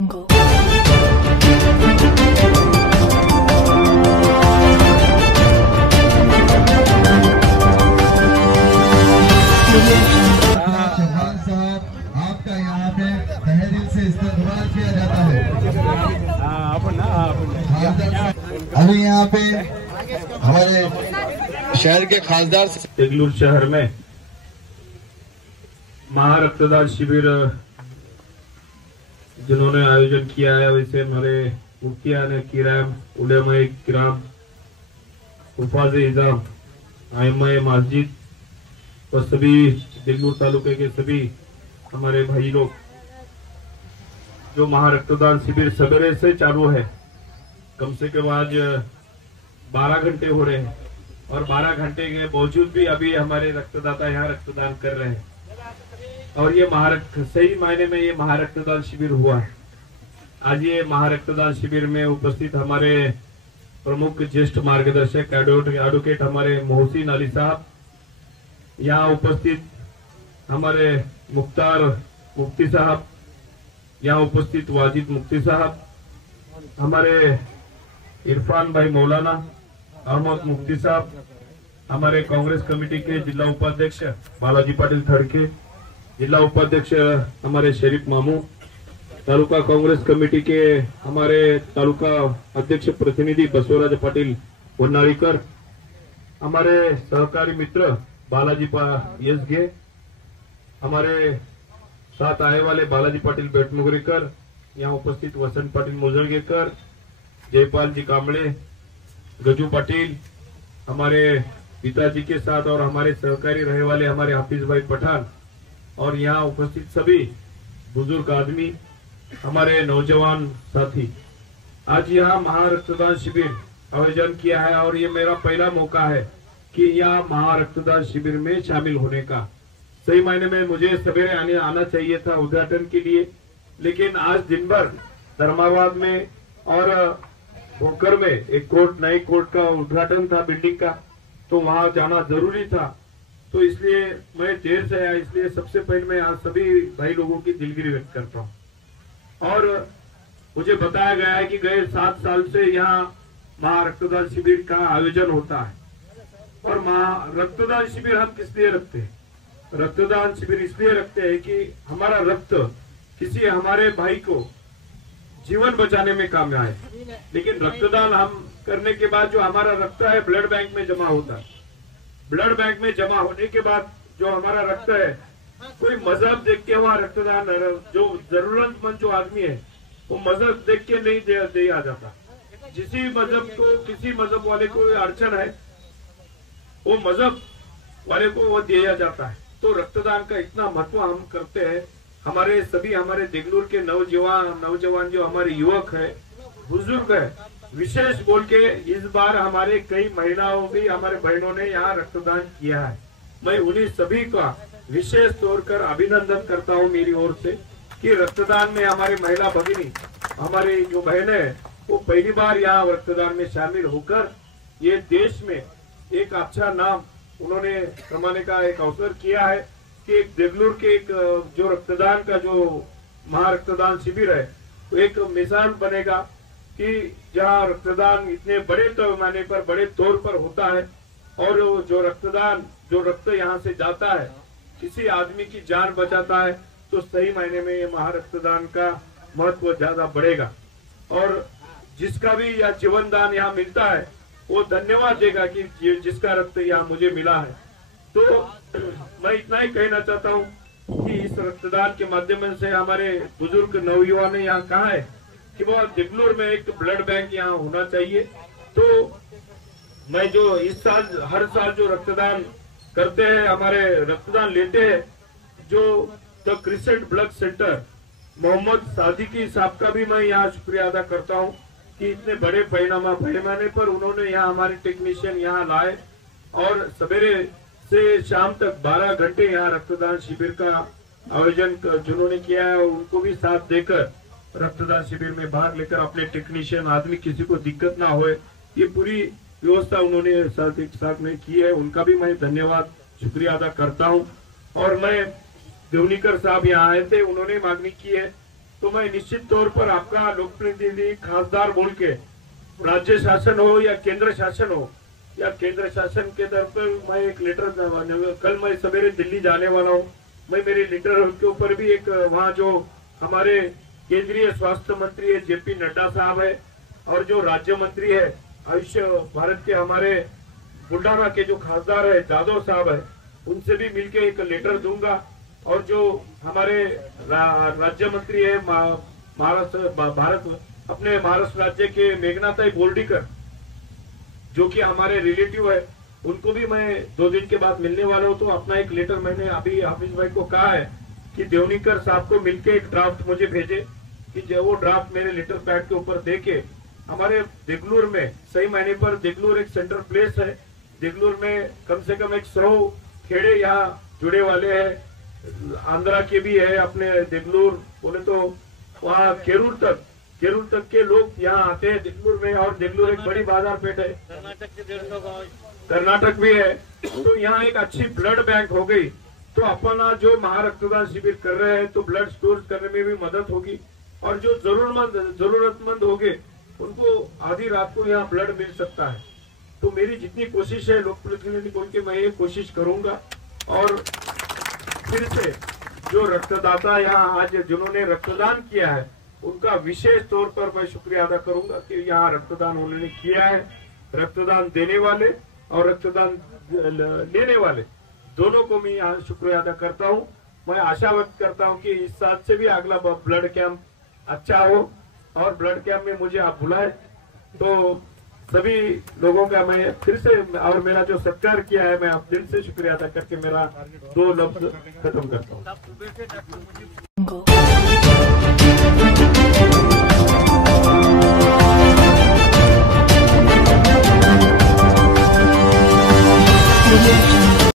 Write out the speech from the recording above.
आपका यहाँ पे तहे दिल से इस्तेमाल किया जाता है। अभी यहाँ पे हमारे शहर के खासदार देगलूर शहर में महारक्तदान शिविर जिन्होंने आयोजन किया है, वैसे हमारे मुफ्तिया ने किराम उलेमाए किराम हुफाज़े इज़ाम आइम्माए मस्जिद और सभी देगलूर तालुके के सभी हमारे भाई लोग जो महारक्तदान शिविर सवेरे से चालू है, कम से कम आज 12 घंटे हो रहे हैं और 12 घंटे के बावजूद भी अभी हमारे रक्तदाता यहाँ रक्तदान कर रहे हैं और ये सही मायने में ये महारक्तदान शिविर हुआ है। आज ये महारक्तदान शिविर में उपस्थित हमारे प्रमुख ज्येष्ठ मार्गदर्शक एडवोकेट हमारे मोहसिन अली साहब, यहाँ उपस्थित हमारे मुख्तार मुफ्ती साहब, यहाँ उपस्थित वाजिद मुफ्ती साहब, हमारे इरफान भाई मौलाना अहमद मुफ्ती साहब, हमारे कांग्रेस कमेटी के जिला उपाध्यक्ष बालाजी पाटिल थड़के, जिला उपाध्यक्ष हमारे शरीफ मामू, तालुका कांग्रेस कमेटी के हमारे तालुका अध्यक्ष प्रतिनिधि बसवराज पाटिल वन्नाळीकर, हमारे सहकारी मित्र बालाजी यसगे, हमारे साथ आए वाले बालाजी पाटिल बेटमुगरीकर, यहाँ उपस्थित वसंत पाटिल मुजळगेकर, जयपाल जी कांबळे, गजू पाटिल, हमारे पिताजी के साथ और हमारे सहकारी रहे वाले हमारे हाफिज भाई पठान और यहाँ उपस्थित सभी बुजुर्ग आदमी, हमारे नौजवान साथी, आज यहाँ महारक्तदान शिविर आयोजन किया है और ये मेरा पहला मौका है कि यहाँ महारक्तदान शिविर में शामिल होने का। सही मायने में मुझे सवेरे आना चाहिए था उद्घाटन के लिए, लेकिन आज दिन भर धर्माबाद में और भोकर में एक नई कोर्ट का उद्घाटन था बिल्डिंग का, तो वहां जाना जरूरी था, तो इसलिए मैं देर से आया। इसलिए सबसे पहले मैं आज सभी भाई लोगों की दिलगिरी व्यक्त करता हूँ। और मुझे बताया गया है कि गए 7 साल से यहाँ महारक्तदान शिविर का आयोजन होता है और रक्तदान शिविर हम किस लिए रखते हैं? रक्तदान शिविर इसलिए रखते हैं कि हमारा रक्त किसी हमारे भाई को जीवन बचाने में काम आए। लेकिन रक्तदान हम करने के बाद जो हमारा रक्त है ब्लड बैंक में जमा होता है। ब्लड बैंक में जमा होने के बाद जो हमारा रक्त है, कोई मजहब देख के वहाँ रक्तदान, जो जरूरतमंद जो आदमी है वो मजहब देख के नहीं दिया जाता। किसी मजहब वाले को अड़चन है, वो मजहब वाले को वो दिया जाता है। तो रक्तदान का इतना महत्व हम करते हैं। हमारे देगलूर के नौजवान जो हमारे युवक है, बुजुर्ग है, विशेष बोल के इस बार हमारे कई महिलाओं भी, हमारे बहनों ने यहाँ रक्तदान किया है। मैं उन्हीं सभी का विशेष तौर पर अभिनंदन करता हूँ मेरी ओर से कि रक्तदान में हमारे महिला भगिनी, हमारी जो बहन है, वो पहली बार यहाँ रक्तदान में शामिल होकर ये देश में एक अच्छा नाम उन्होंने कमाने का एक अवसर किया है कि एक देगलूर के एक जो रक्तदान का जो महारक्तदान शिविर है, तो एक मिसाल बनेगा कि जहाँ रक्तदान इतने बड़े पैमाने पर, बड़े तौर पर होता है और जो रक्त यहाँ से जाता है, किसी आदमी की जान बचाता है, तो सही मायने में ये महारक्तदान का महत्व ज्यादा बढ़ेगा। और जिसका भी यह जीवन दान यहाँ मिलता है वो धन्यवाद देगा कि जिसका रक्त यहाँ मुझे मिला है। तो मैं इतना ही कहना चाहता हूँ कि इस रक्तदान के माध्यम से हमारे बुजुर्ग नवयुवा ने यहाँ कहा है कि वो देगलूर में एक ब्लड बैंक यहाँ होना चाहिए। तो मैं जो इस साल हर साल जो रक्तदान करते हैं, हमारे रक्तदान लेते हैं, जो the crescent blood centre Mohammad Sadiqi साहब का भी मैं यहाँ शुक्रिया अदा करता हूँ कि इतने बड़े पैमाने पर उन्होंने यहाँ हमारे टेक्नीशियन यहाँ लाए और सवेरे से शाम तक 12 घंटे यहाँ रक्तदान शिविर का आयोजन जिन्होंने किया है, उनको भी साथ देकर रक्तदान शिविर में भाग लेकर अपने टेक्नीशियन आदमी किसी को दिक्कत ना हो, ये पूरी व्यवस्था उन्होंने साथ में की है। उनका भी मैं धन्यवाद शुक्रिया अदा करता हूँ। और मैं देवनीकर साहब यहाँ आए थे, उन्होंने मांगनी की है तो मैं निश्चित तौर पर आपका लोकप्रतिनिधि खासदार बोल के राज्य शासन हो या केंद्र शासन हो, या केंद्र शासन के तरफ पर मैं एक लेटर, कल मैं सवेरे दिल्ली जाने वाला हूँ, मैं मेरे लेटर के ऊपर भी एक वहाँ जो हमारे केंद्रीय स्वास्थ्य मंत्री है जेपी नड्डा साहब है, और जो राज्य मंत्री है आयुष्य भारत के हमारे बुल्ढाना के जो खासदार है जादव साहब है, उनसे भी मिलके एक लेटर दूंगा। और जो हमारे राज्य मंत्री है महाराष्ट्र अपने महाराष्ट्र राज्य के मेघनाथाई बोर्डीकर, जो कि हमारे रिलेटिव है, उनको भी मैं 2 दिन के बाद मिलने वाला हूँ। तो अपना एक लेटर मैंने अभी हाफिज भाई को कहा है कि देवनीकर साहब को मिलके एक ड्राफ्ट मुझे भेजे, कि जो वो ड्राफ्ट मेरे लेटर पैड के ऊपर देके हमारे देगलूर में, सही मायने पर देगलूर एक सेंट्रल प्लेस है, देगलूर में कम से कम 100 खेड़े यहाँ जुड़े वाले हैं, आंध्रा के भी है, अपने देगलूर बोले तो वहाँ केरूर तक के लोग यहाँ आते हैं देगलूर में, और देगलूर एक बड़ी बाजार पेट है, कर्नाटक भी है। तो यहाँ एक अच्छी ब्लड बैंक हो गई, तो अपना जो महारक्तदान शिविर कर रहे हैं तो ब्लड स्टोर करने में भी मदद होगी, और जो जरूरतमंद होंगे उनको आधी रात को यहाँ ब्लड मिल सकता है। तो मेरी जितनी कोशिश है लोक प्रतिनिधि बोल के मैं ये कोशिश करूंगा। और फिर से जो रक्तदाता यहाँ आज जिन्होंने रक्तदान किया है उनका विशेष तौर पर मैं शुक्रिया अदा करूंगा कि यहाँ रक्तदान उन्होंने किया है। रक्तदान देने वाले और रक्तदान लेने वाले दोनों को मैं यहाँ शुक्रिया अदा करता हूँ। मैं आशा व्यक्त करता हूँ कि इस साल से भी अगला ब्लड कैंप अच्छा हो, और ब्लड कैंप में मुझे आप बुलाए तो सभी लोगों का मैं फिर से, और मेरा जो सत्कार किया है मैं आप दिल से शुक्रिया अदा करके मेरा 2 लफ्ज खत्म करता हूँ।